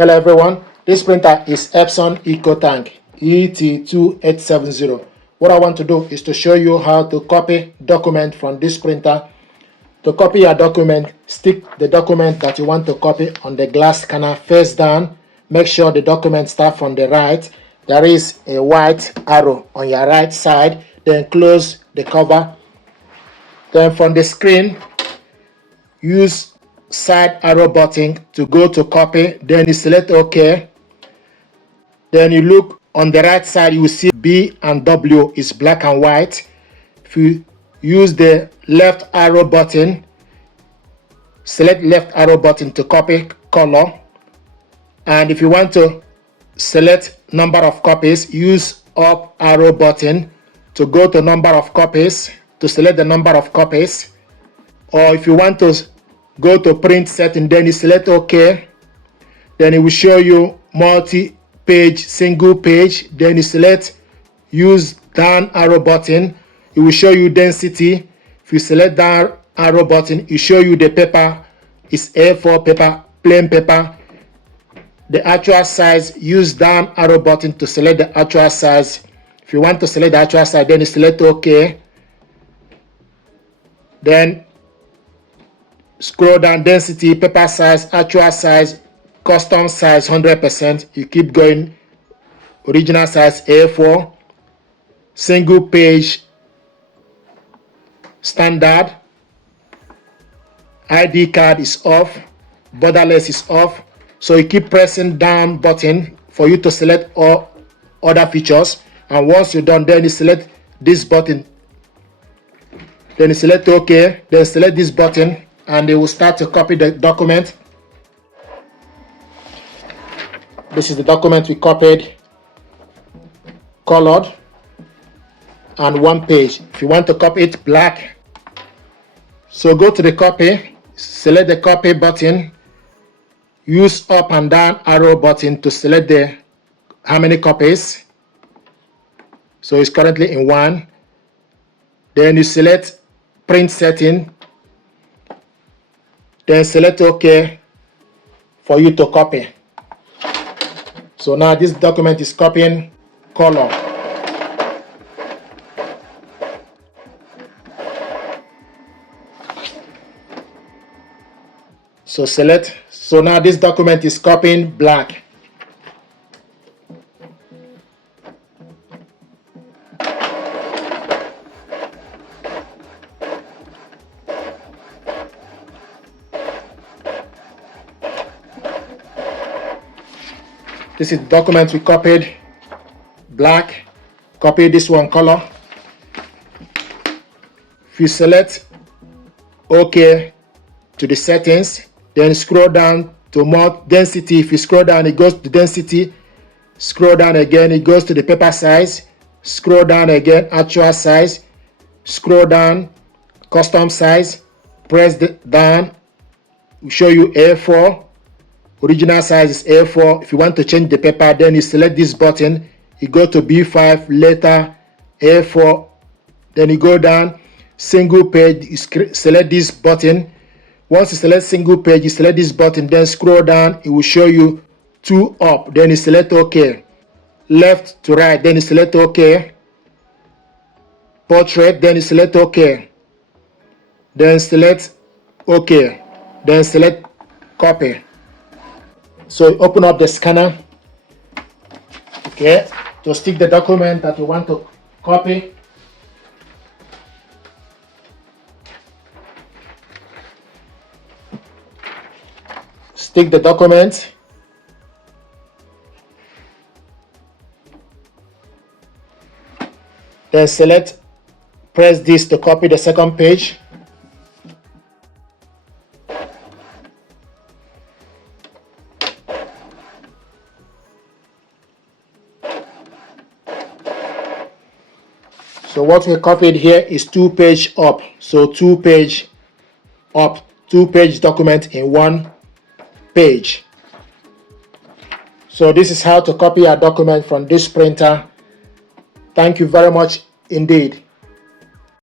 Hello everyone, this printer is Epson EcoTank ET-2870. What I want to do is to show you how to copy document from this printer. To copy your document, stick the document that you want to copy on the glass scanner face down. Make sure the document starts from the right. There is a white arrow on your right side. Then close the cover. Then from the screen, use side arrow button to go to copy. Then you select OK. Then you look on the right side, you will see B and W is black and white. If you use the left arrow button, select left arrow button to copy color. And if you want to select number of copies, use up arrow button to go to number of copies, to select the number of copies. Or if you want to go to print setting, then you select OK. Then it will show you multi-page, single page. Then you select use down arrow button. It will show you density. If you select down arrow button, it will show you the paper is A4 paper, plain paper. The actual size, use down arrow button to select the actual size. If you want to select the actual size, then you select OK. Then scroll down, density, paper size, actual size, custom size 100%. You keep going. Original size A4, single page, standard, ID card is off, borderless is off. So you keep pressing down button for you to select all other features. And once you're done, then you select this button. Then you select OK. Then select this button, and they will start to copy the document. This is the document we copied, colored, and one page. If you want to copy it black, so go to the copy, select the copy button, use up and down arrow button to select the how many copies. So it's currently in 1. Then you select print setting. Then select OK for you to copy. So now this document is copying color. So select. So now this document is copying black. This is the document we copied, black. Copy this one, color. If you select OK to the settings, then scroll down to more density. If you scroll down, it goes to density. Scroll down again, it goes to the paper size. Scroll down again, actual size. Scroll down, custom size. Press down, will show you A4. Original size is A4. If you want to change the paper, then you select this button. You go to B5, later A4. Then you go down, single page, you select this button. Once you select single page, you select this button, then scroll down, it will show you 2 up. Then you select OK. Left to right, then you select OK. Portrait, then you select OK. Then select OK. Then select copy. So open up the scanner, okay, to stick the document that you want to copy. Stick the document. Then select, press this to copy the second page. So what we copied here is 2 page up. So 2 page up, 2 page document in 1 page. So this is how to copy a document from this printer. Thank you very much indeed.